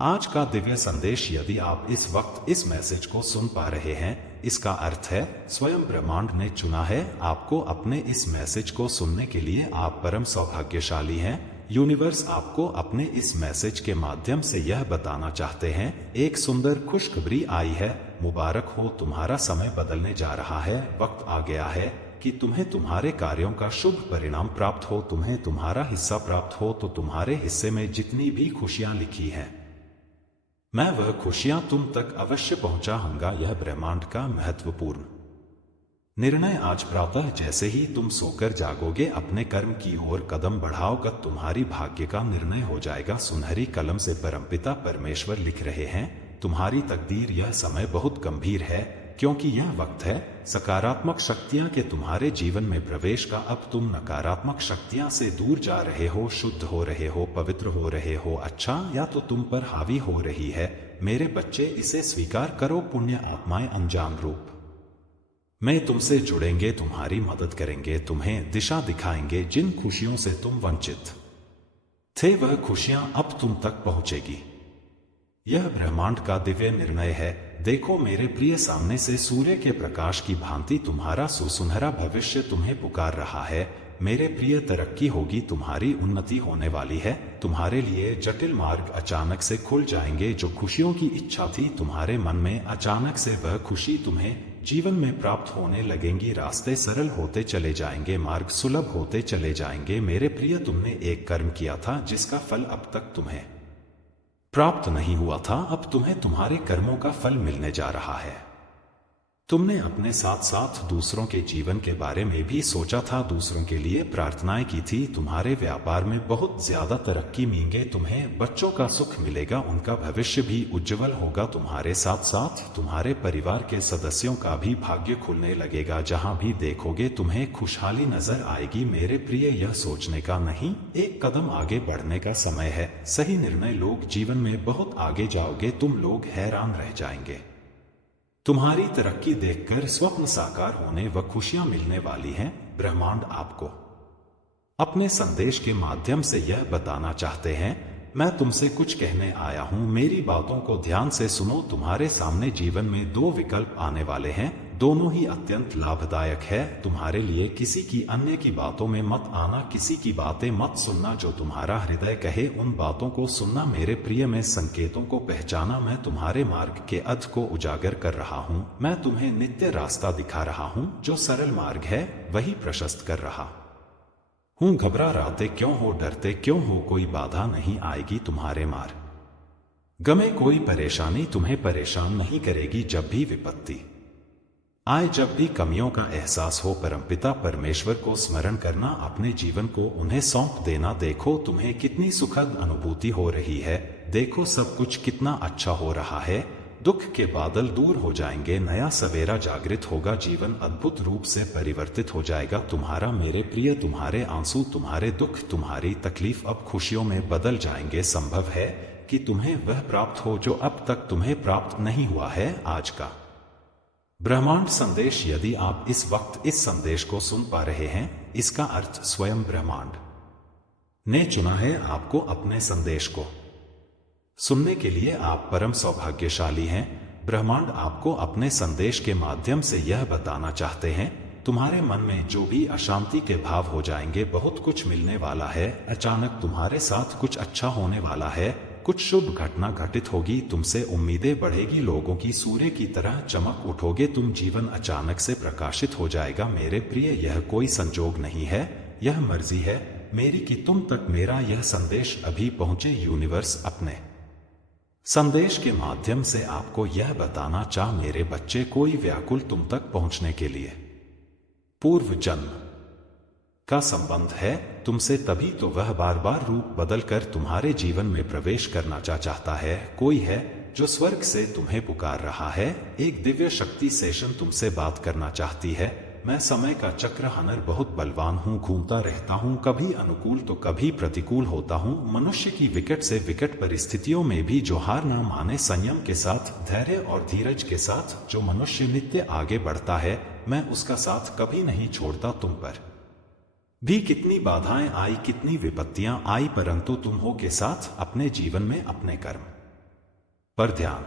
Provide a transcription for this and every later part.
आज का दिव्य संदेश, यदि आप इस वक्त इस मैसेज को सुन पा रहे हैं, इसका अर्थ है स्वयं ब्रह्मांड ने चुना है आपको अपने इस मैसेज को सुनने के लिए। आप परम सौभाग्यशाली हैं। यूनिवर्स आपको अपने इस मैसेज के माध्यम से यह बताना चाहते हैं, एक सुंदर खुशखबरी आई है। मुबारक हो, तुम्हारा समय बदलने जा रहा है। वक्त आ गया है कि तुम्हें तुम्हारे कार्यों का शुभ परिणाम प्राप्त हो, तुम्हें तुम्हारा हिस्सा प्राप्त हो। तो तुम्हारे हिस्से में जितनी भी खुशियां लिखी हैं, मैं वह खुशियां तुम तक अवश्य पहुंचाऊंगा। यह ब्रह्मांड का महत्वपूर्ण निर्णय आज प्रातः जैसे ही तुम सोकर जागोगे, अपने कर्म की ओर कदम बढ़ाओगे, तुम्हारी भाग्य का निर्णय हो जाएगा। सुनहरी कलम से परमपिता परमेश्वर लिख रहे हैं, तुम्हारी तकदीर। यह समय बहुत गंभीर है, क्योंकि यह वक्त है सकारात्मक शक्तियां के तुम्हारे जीवन में प्रवेश का। अब तुम नकारात्मक शक्तियां से दूर जा रहे हो, शुद्ध हो रहे हो, पवित्र हो रहे हो। अच्छा, या तो तुम पर हावी हो रही है। मेरे बच्चे, इसे स्वीकार करो। पुण्य आत्माएं अनजान रूप में तुमसे जुड़ेंगे, तुम्हारी मदद करेंगे, तुम्हें दिशा दिखाएंगे। जिन खुशियों से तुम वंचित थे, वह खुशियां अब तुम तक पहुंचेगी। यह ब्रह्मांड का दिव्य निर्णय है। देखो मेरे प्रिय, सामने से सूर्य के प्रकाश की भांति तुम्हारा सुनहरा भविष्य तुम्हें पुकार रहा है। मेरे प्रिय, तरक्की होगी, तुम्हारी उन्नति होने वाली है। तुम्हारे लिए जटिल मार्ग अचानक से खुल जाएंगे। जो खुशियों की इच्छा थी तुम्हारे मन में, अचानक से वह खुशी तुम्हें जीवन में प्राप्त होने लगेंगी। रास्ते सरल होते चले जाएंगे, मार्ग सुलभ होते चले जाएंगे। मेरे प्रिय, तुमने एक कर्म किया था जिसका फल अब तक तुम्हें प्राप्त नहीं हुआ था। अब तुम्हें तुम्हारे कर्मों का फल मिलने जा रहा है। तुमने अपने साथ साथ दूसरों के जीवन के बारे में भी सोचा था, दूसरों के लिए प्रार्थनाएं की थी। तुम्हारे व्यापार में बहुत ज्यादा तरक्की मिलेंगे, तुम्हें बच्चों का सुख मिलेगा, उनका भविष्य भी उज्जवल होगा। तुम्हारे साथ साथ तुम्हारे परिवार के सदस्यों का भी भाग्य खुलने लगेगा। जहां भी देखोगे तुम्हें खुशहाली नजर आएगी। मेरे प्रिय, यह सोचने का नहीं, एक कदम आगे बढ़ने का समय है। सही निर्णय लोग जीवन में बहुत आगे जाओगे, तुम लोग हैरान रह जाएंगे। तुम्हारी तरक्की देखकर स्वप्न साकार होने व खुशियां मिलने वाली हैं। ब्रह्मांड आपको अपने संदेश के माध्यम से यह बताना चाहते हैं, मैं तुमसे कुछ कहने आया हूं, मेरी बातों को ध्यान से सुनो। तुम्हारे सामने जीवन में दो विकल्प आने वाले हैं, दोनों ही अत्यंत लाभदायक है तुम्हारे लिए। किसी की अन्य की बातों में मत आना, किसी की बातें मत सुनना। जो तुम्हारा हृदय कहे उन बातों को सुनना। मेरे प्रिय, मैं संकेतों को पहचाना, मैं तुम्हारे मार्ग के अर्थ को उजागर कर रहा हूँ। मैं तुम्हें नित्य रास्ता दिखा रहा हूँ, जो सरल मार्ग है वही प्रशस्त कर रहा हूँ। घबराते क्यों हो, डरते क्यों हो, कोई बाधा नहीं आएगी तुम्हारे मार्ग गमे। कोई परेशानी तुम्हें परेशान नहीं करेगी। जब भी विपत्ति आए, जब भी कमियों का एहसास हो, परमपिता परमेश्वर को स्मरण करना, अपने जीवन को उन्हें सौंप देना। देखो तुम्हें कितनी सुखद अनुभूति हो रही है, देखो सब कुछ कितना अच्छा हो रहा है। दुख के बादल दूर हो जाएंगे, नया सवेरा जागृत होगा, जीवन अद्भुत रूप से परिवर्तित हो जाएगा तुम्हारा। मेरे प्रिय, तुम्हारे आंसू, तुम्हारे दुख, तुम्हारी तकलीफ अब खुशियों में बदल जाएंगे। संभव है कि तुम्हें वह प्राप्त हो जो अब तक तुम्हें प्राप्त नहीं हुआ है। आज का ब्रह्मांड संदेश, यदि आप इस वक्त इस संदेश को सुन पा रहे हैं, इसका अर्थ स्वयं ब्रह्मांड ने चुना है आपको अपने संदेश को सुनने के लिए। आप परम सौभाग्यशाली हैं। ब्रह्मांड आपको अपने संदेश के माध्यम से यह बताना चाहते हैं, तुम्हारे मन में जो भी अशांति के भाव हो जाएंगे, बहुत कुछ मिलने वाला है। अचानक तुम्हारे साथ कुछ अच्छा होने वाला है, कुछ शुभ घटना घटित होगी, तुमसे उम्मीदें बढ़ेगी, लोगों की सूर्य की तरह चमक उठोगे तुम, जीवन अचानक से प्रकाशित हो जाएगा। मेरे प्रिय, यह कोई संजोग नहीं है, यह मर्जी है मेरी कि तुम तक मेरा यह संदेश अभी पहुंचे। यूनिवर्स अपने संदेश के माध्यम से आपको यह बताना चाह, मेरे बच्चे, कोई व्याकुल तुम तक पहुंचने के लिए पूर्व जन्म का संबंध है तुमसे, तभी तो वह बार बार रूप बदलकर तुम्हारे जीवन में प्रवेश करना चाहता है। कोई है जो स्वर्ग से तुम्हें पुकार रहा है, एक दिव्य शक्ति सेशन तुमसे बात करना चाहती है। मैं समय का चक्र हनर बहुत बलवान हूँ, घूमता रहता हूँ, कभी अनुकूल तो कभी प्रतिकूल होता हूँ। मनुष्य की विकट से विकट परिस्थितियों में भी जो हार ना माने, संयम के साथ, धैर्य और धीरज के साथ जो मनुष्य नित्य आगे बढ़ता है, मैं उसका साथ कभी नहीं छोड़ता। तुम पर भी कितनी बाधाएं आई, कितनी विपत्तियां आई, परंतु तुम हो के साथ अपने जीवन में अपने कर्म पर ध्यान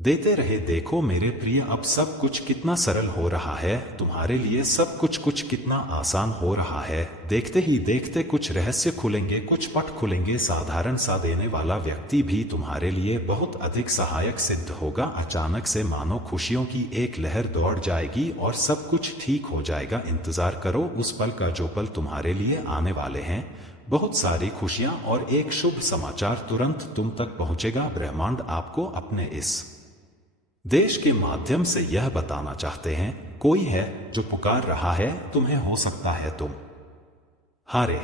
देते रहे। देखो मेरे प्रिय, अब सब कुछ कितना सरल हो रहा है तुम्हारे लिए, सब कुछ कितना आसान हो रहा है। देखते ही देखते कुछ रहस्य खुलेंगे, कुछ पट खुलेंगे। साधारण सा देने वाला व्यक्ति भी तुम्हारे लिए बहुत अधिक सहायक सिद्ध होगा। अचानक से मानो खुशियों की एक लहर दौड़ जाएगी और सब कुछ ठीक हो जाएगा। इंतजार करो उस पल का जो पल तुम्हारे लिए आने वाले हैं। बहुत सारी खुशियां और एक शुभ समाचार तुरंत तुम तक पहुंचेगा। ब्रह्मांड आपको अपने इस देश के माध्यम से यह बताना चाहते हैं, कोई है जो पुकार रहा है तुम्हें। हो सकता है तुम हारे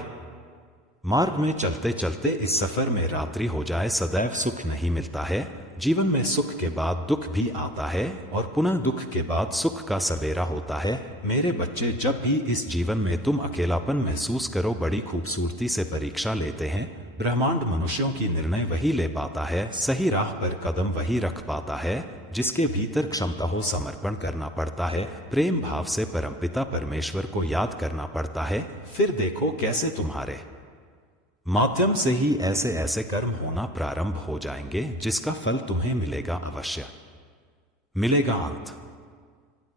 मार्ग में चलते चलते इस सफर में रात्रि हो जाए। सदैव सुख नहीं मिलता है। जीवन में सुख के बाद दुख भी आता है और पुनः दुख के बाद सुख का सवेरा होता है। मेरे बच्चे, जब भी इस जीवन में तुम अकेलापन महसूस करो, बड़ी खूबसूरती से परीक्षा लेते हैं। ब्रह्मांड मनुष्यों की निर्णय वही ले पाता है, सही राह पर कदम वही रख पाता है जिसके भीतर क्षमता हो। समर्पण करना पड़ता है, प्रेम भाव से परमपिता परमेश्वर को याद करना पड़ता है। फिर देखो कैसे तुम्हारे माध्यम से ही ऐसे ऐसे कर्म होना प्रारंभ हो जाएंगे जिसका फल तुम्हें मिलेगा, अवश्य मिलेगा। अंत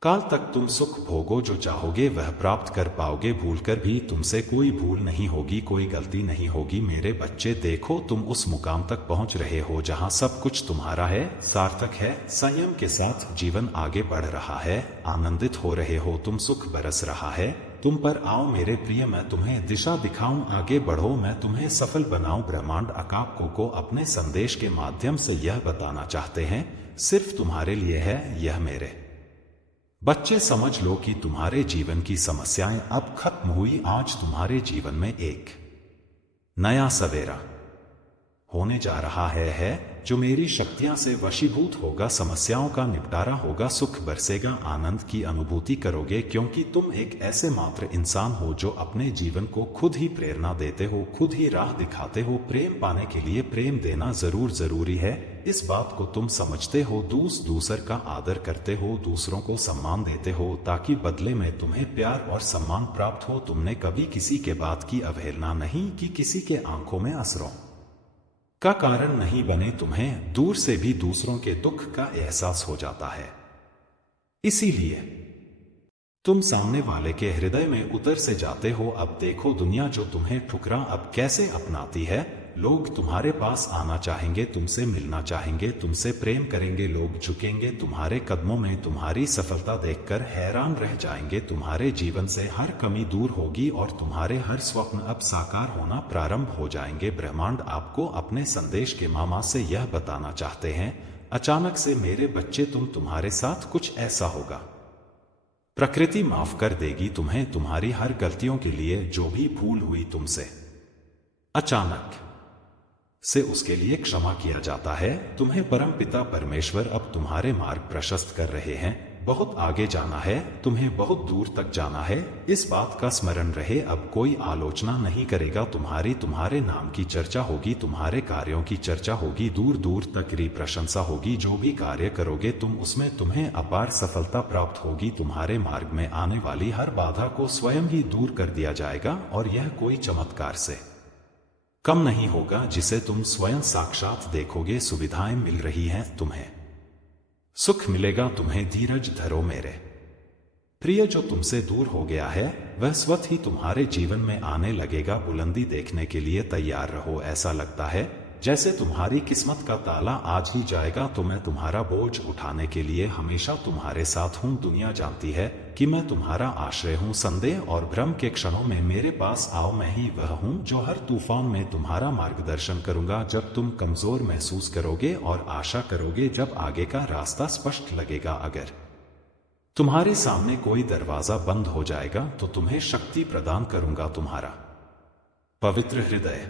काल तक तुम सुख भोगो, जो चाहोगे वह प्राप्त कर पाओगे। भूलकर भी तुमसे कोई भूल नहीं होगी, कोई गलती नहीं होगी। मेरे बच्चे, देखो तुम उस मुकाम तक पहुंच रहे हो जहां सब कुछ तुम्हारा है, सार्थक है। संयम के साथ जीवन आगे बढ़ रहा है, आनंदित हो रहे हो तुम, सुख बरस रहा है तुम पर। आओ मेरे प्रिय, मैं तुम्हें दिशा दिखाऊं, आगे बढ़ो, मैं तुम्हें सफल बनाऊं। ब्रह्मांड आपको अपने संदेश के माध्यम से यह बताना चाहते हैं, सिर्फ तुम्हारे लिए है यह। मेरे बच्चे, समझ लो कि तुम्हारे जीवन की समस्याएं अब खत्म हुई। आज तुम्हारे जीवन में एक नया सवेरा होने जा रहा है जो मेरी शक्तियां से वशीभूत होगा। समस्याओं का निपटारा होगा, सुख बरसेगा, आनंद की अनुभूति करोगे, क्योंकि तुम एक ऐसे मात्र इंसान हो जो अपने जीवन को खुद ही प्रेरणा देते हो, खुद ही राह दिखाते हो। प्रेम पाने के लिए प्रेम देना जरूरी है, इस बात को तुम समझते हो। दूसर का आदर करते हो, दूसरों को सम्मान देते हो ताकि बदले में तुम्हें प्यार और सम्मान प्राप्त हो। तुमने कभी किसी के बात की अवहेलना नहीं की, किसी के आंखों में आंसुओं का कारण नहीं बने। तुम्हें दूर से भी दूसरों के दुख का एहसास हो जाता है, इसीलिए तुम सामने वाले के हृदय में उतर से जाते हो। अब देखो दुनिया जो तुम्हें ठुकरा अब कैसे अपनाती है। लोग तुम्हारे पास आना चाहेंगे, तुमसे मिलना चाहेंगे, तुमसे प्रेम करेंगे। लोग झुकेंगे तुम्हारे कदमों में, तुम्हारी सफलता देखकर हैरान रह जाएंगे। तुम्हारे जीवन से हर कमी दूर होगी और तुम्हारे हर स्वप्न अब साकार होना प्रारंभ हो जाएंगे। ब्रह्मांड आपको अपने संदेश के मामा से यह बताना चाहते हैं, अचानक से मेरे बच्चे तुम्हारे साथ कुछ ऐसा होगा। प्रकृति माफ कर देगी तुम्हें, तुम्हारी हर गलतियों के लिए। जो भी भूल हुई तुमसे अचानक से, उसके लिए क्षमा किया जाता है। तुम्हें परम पिता परमेश्वर अब तुम्हारे मार्ग प्रशस्त कर रहे हैं। बहुत आगे जाना है, तुम्हें बहुत दूर तक जाना है, इस बात का स्मरण रहे। अब कोई आलोचना नहीं करेगा तुम्हारे नाम की चर्चा होगी, तुम्हारे कार्यों की चर्चा होगी, दूर दूर तक री प्रशंसा होगी। जो भी कार्य करोगे तुम, उसमें तुम्हें अपार सफलता प्राप्त होगी। तुम्हारे मार्ग में आने वाली हर बाधा को स्वयं ही दूर कर दिया जाएगा और यह कोई चमत्कार से कम नहीं होगा जिसे तुम स्वयं साक्षात देखोगे। सुविधाएं मिल रही हैं तुम्हें, सुख मिलेगा तुम्हें। धीरज धरो मेरे प्रिय, जो तुमसे दूर हो गया है वह स्वतः ही तुम्हारे जीवन में आने लगेगा। बुलंदी देखने के लिए तैयार रहो। ऐसा लगता है जैसे तुम्हारी किस्मत का ताला आज ही जाएगा, तो मैं तुम्हारा बोझ उठाने के लिए हमेशा तुम्हारे साथ हूं। दुनिया जानती है कि मैं तुम्हारा आश्रय हूं। संदेह और भ्रम के क्षणों में मेरे पास आओ, मैं ही वह हूं जो हर तूफान में तुम्हारा मार्गदर्शन करूंगा। जब तुम कमजोर महसूस करोगे और आशा करोगे, जब आगे का रास्ता स्पष्ट लगेगा, अगर तुम्हारे सामने कोई दरवाजा बंद हो जाएगा तो तुम्हें शक्ति प्रदान करूंगा। तुम्हारा पवित्र हृदय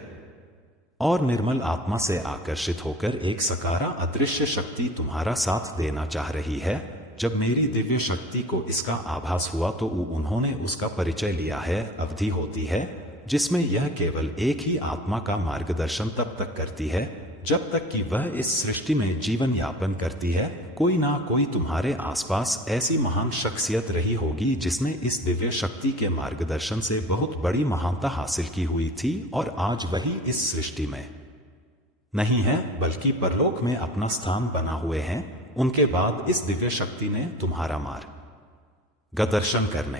और निर्मल आत्मा से आकर्षित होकर एक सकारा अदृश्य शक्ति तुम्हारा साथ देना चाह रही है। जब मेरी दिव्य शक्ति को इसका आभास हुआ तो उन्होंने उसका परिचय लिया है। अवधि होती है जिसमें यह केवल एक ही आत्मा का मार्गदर्शन तब तक करती है जब तक कि वह इस सृष्टि में जीवन यापन करती है। कोई ना कोई तुम्हारे आसपास ऐसी महान शख्सियत रही होगी जिसने इस दिव्य शक्ति के मार्गदर्शन से बहुत बड़ी महानता हासिल की हुई थी और आज वही इस सृष्टि में नहीं है, बल्कि परलोक में अपना स्थान बना हुए हैं। उनके बाद इस दिव्य शक्ति ने तुम्हारा मार्गदर्शन करने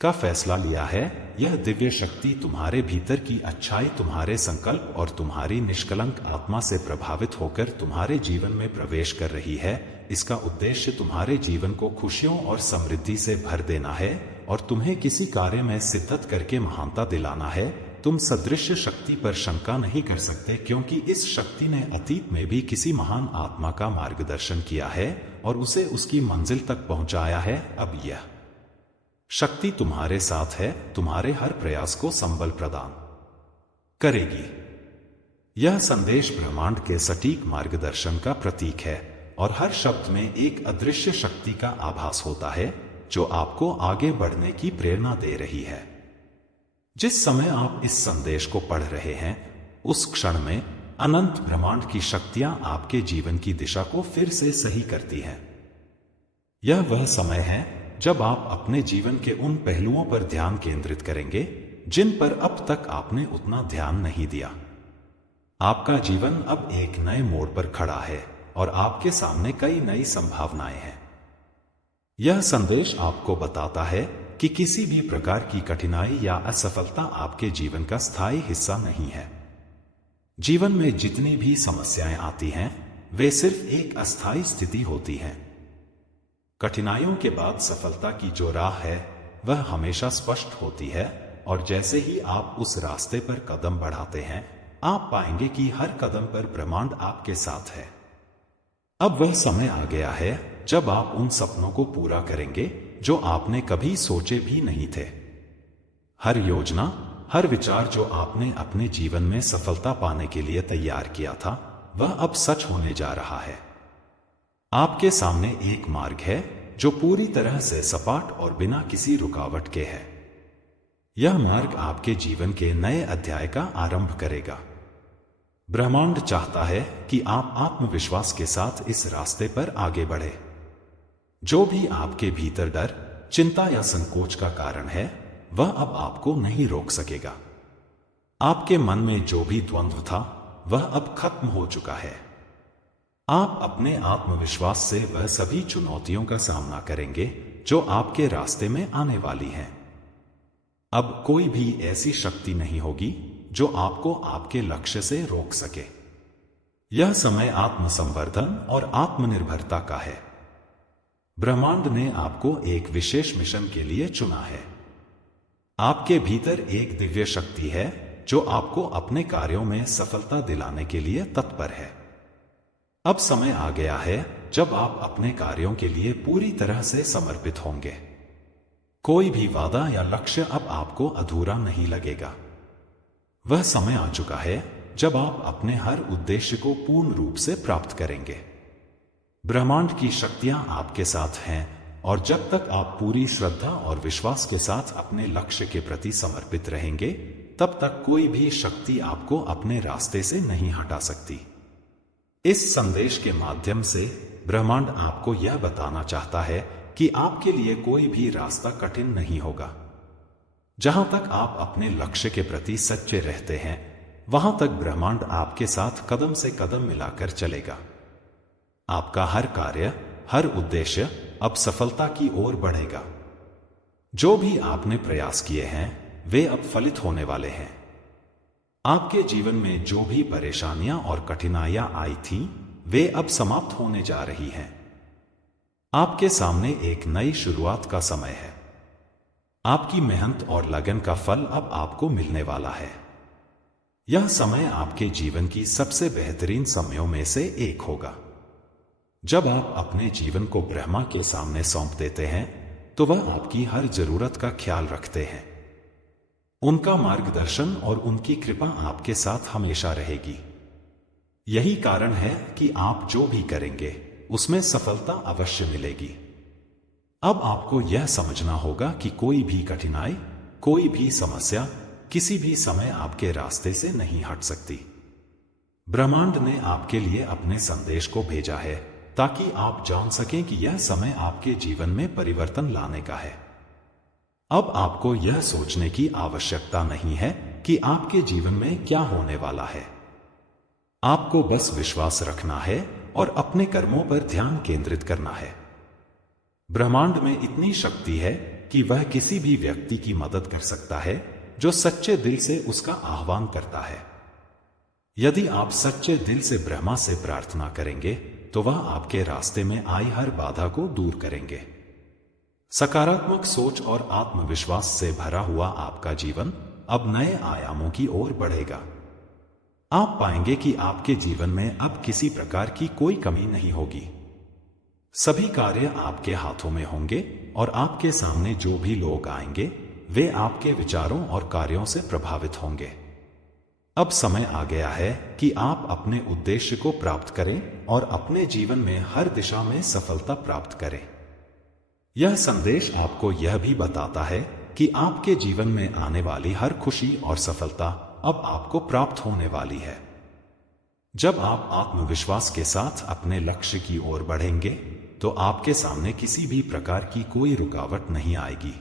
का फैसला लिया है। यह दिव्य शक्ति तुम्हारे भीतर की अच्छाई, तुम्हारे संकल्प और तुम्हारी निष्कलंक आत्मा से प्रभावित होकर तुम्हारे जीवन में प्रवेश कर रही है। इसका उद्देश्य तुम्हारे जीवन को खुशियों और समृद्धि से भर देना है और तुम्हें किसी कार्य में सिद्धत करके महानता दिलाना है। तुम सदृश शक्ति पर शंका नहीं कर सकते, क्योंकि इस शक्ति ने अतीत में भी किसी महान आत्मा का मार्गदर्शन किया है और उसे उसकी मंजिल तक पहुंचाया है। अब यह शक्ति तुम्हारे साथ है, तुम्हारे हर प्रयास को संबल प्रदान करेगी। यह संदेश ब्रह्मांड के सटीक मार्गदर्शन का प्रतीक है और हर शब्द में एक अदृश्य शक्ति का आभास होता है जो आपको आगे बढ़ने की प्रेरणा दे रही है। जिस समय आप इस संदेश को पढ़ रहे हैं, उस क्षण में अनंत ब्रह्मांड की शक्तियां आपके जीवन की दिशा को फिर से सही करती हैं। यह वह समय है जब आप अपने जीवन के उन पहलुओं पर ध्यान केंद्रित करेंगे जिन पर अब तक आपने उतना ध्यान नहीं दिया। आपका जीवन अब एक नए मोड़ पर खड़ा है और आपके सामने कई नई संभावनाएं हैं। यह संदेश आपको बताता है कि किसी भी प्रकार की कठिनाई या असफलता आपके जीवन का स्थायी हिस्सा नहीं है। जीवन में जितनी भी समस्याएं आती हैं, वे सिर्फ एक अस्थायी स्थिति होती हैं। कठिनाइयों के बाद सफलता की जो राह है, वह हमेशा स्पष्ट होती है और जैसे ही आप उस रास्ते पर कदम बढ़ाते हैं, आप पाएंगे कि हर कदम पर ब्रह्मांड आपके साथ है। अब वह समय आ गया है जब आप उन सपनों को पूरा करेंगे जो आपने कभी सोचे भी नहीं थे। हर योजना, हर विचार जो आपने अपने जीवन में सफलता पाने के लिए तैयार किया था, वह अब सच होने जा रहा है। आपके सामने एक मार्ग है जो पूरी तरह से सपाट और बिना किसी रुकावट के है। यह मार्ग आपके जीवन के नए अध्याय का आरंभ करेगा। ब्रह्मांड चाहता है कि आप आत्मविश्वास के साथ इस रास्ते पर आगे बढ़े। जो भी आपके भीतर डर, चिंता या संकोच का कारण है, वह अब आपको नहीं रोक सकेगा। आपके मन में जो भी द्वंद्व था, वह अब खत्म हो चुका है। आप अपने आत्मविश्वास से वह सभी चुनौतियों का सामना करेंगे जो आपके रास्ते में आने वाली हैं। अब कोई भी ऐसी शक्ति नहीं होगी जो आपको आपके लक्ष्य से रोक सके। यह समय आत्मसंवर्धन और आत्मनिर्भरता का है। ब्रह्मांड ने आपको एक विशेष मिशन के लिए चुना है। आपके भीतर एक दिव्य शक्ति है जो आपको अपने कार्यों में सफलता दिलाने के लिए तत्पर है। अब समय आ गया है जब आप अपने कार्यों के लिए पूरी तरह से समर्पित होंगे। कोई भी वादा या लक्ष्य अब आपको अधूरा नहीं लगेगा। वह समय आ चुका है जब आप अपने हर उद्देश्य को पूर्ण रूप से प्राप्त करेंगे। ब्रह्मांड की शक्तियां आपके साथ हैं और जब तक आप पूरी श्रद्धा और विश्वास के साथ अपने लक्ष्य के प्रति समर्पित रहेंगे, तब तक कोई भी शक्ति आपको अपने रास्ते से नहीं हटा सकती। इस संदेश के माध्यम से ब्रह्मांड आपको यह बताना चाहता है कि आपके लिए कोई भी रास्ता कठिन नहीं होगा। जहां तक आप अपने लक्ष्य के प्रति सच्चे रहते हैं, वहां तक ब्रह्मांड आपके साथ कदम से कदम मिलाकर चलेगा। आपका हर कार्य, हर उद्देश्य अब सफलता की ओर बढ़ेगा। जो भी आपने प्रयास किए हैं, वे अब फलित होने वाले हैं। आपके जीवन में जो भी परेशानियां और कठिनाइयां आई थीं, वे अब समाप्त होने जा रही हैं। आपके सामने एक नई शुरुआत का समय है। आपकी मेहनत और लगन का फल अब आपको मिलने वाला है। यह समय आपके जीवन की सबसे बेहतरीन समयों में से एक होगा। जब आप अपने जीवन को ब्रह्मा के सामने सौंप देते हैं, तो वह आपकी हर जरूरत का ख्याल रखते हैं। उनका मार्गदर्शन और उनकी कृपा आपके साथ हमेशा रहेगी। यही कारण है कि आप जो भी करेंगे, उसमें सफलता अवश्य मिलेगी। अब आपको यह समझना होगा कि कोई भी कठिनाई, कोई भी समस्या किसी भी समय आपके रास्ते से नहीं हट सकती। ब्रह्मांड ने आपके लिए अपने संदेश को भेजा है ताकि आप जान सकें कि यह समय आपके जीवन में परिवर्तन लाने का है। अब आपको यह सोचने की आवश्यकता नहीं है कि आपके जीवन में क्या होने वाला है। आपको बस विश्वास रखना है और अपने कर्मों पर ध्यान केंद्रित करना है। ब्रह्मांड में इतनी शक्ति है कि वह किसी भी व्यक्ति की मदद कर सकता है जो सच्चे दिल से उसका आह्वान करता है। यदि आप सच्चे दिल से ब्रह्मा से प्रार्थना करेंगे तो वह आपके रास्ते में आई हर बाधा को दूर करेंगे। सकारात्मक सोच और आत्मविश्वास से भरा हुआ आपका जीवन अब नए आयामों की ओर बढ़ेगा। आप पाएंगे कि आपके जीवन में अब किसी प्रकार की कोई कमी नहीं होगी। सभी कार्य आपके हाथों में होंगे और आपके सामने जो भी लोग आएंगे वे आपके विचारों और कार्यों से प्रभावित होंगे। अब समय आ गया है कि आप अपने उद्देश्य को प्राप्त करें और अपने जीवन में हर दिशा में सफलता प्राप्त करें। यह संदेश आपको यह भी बताता है कि आपके जीवन में आने वाली हर खुशी और सफलता अब आपको प्राप्त होने वाली है। जब आप आत्मविश्वास के साथ अपने लक्ष्य की ओर बढ़ेंगे तो आपके सामने किसी भी प्रकार की कोई रुकावट नहीं आएगी।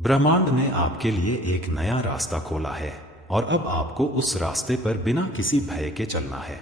ब्रह्मांड ने आपके लिए एक नया रास्ता खोला है और अब आपको उस रास्ते पर बिना किसी भय के चलना है।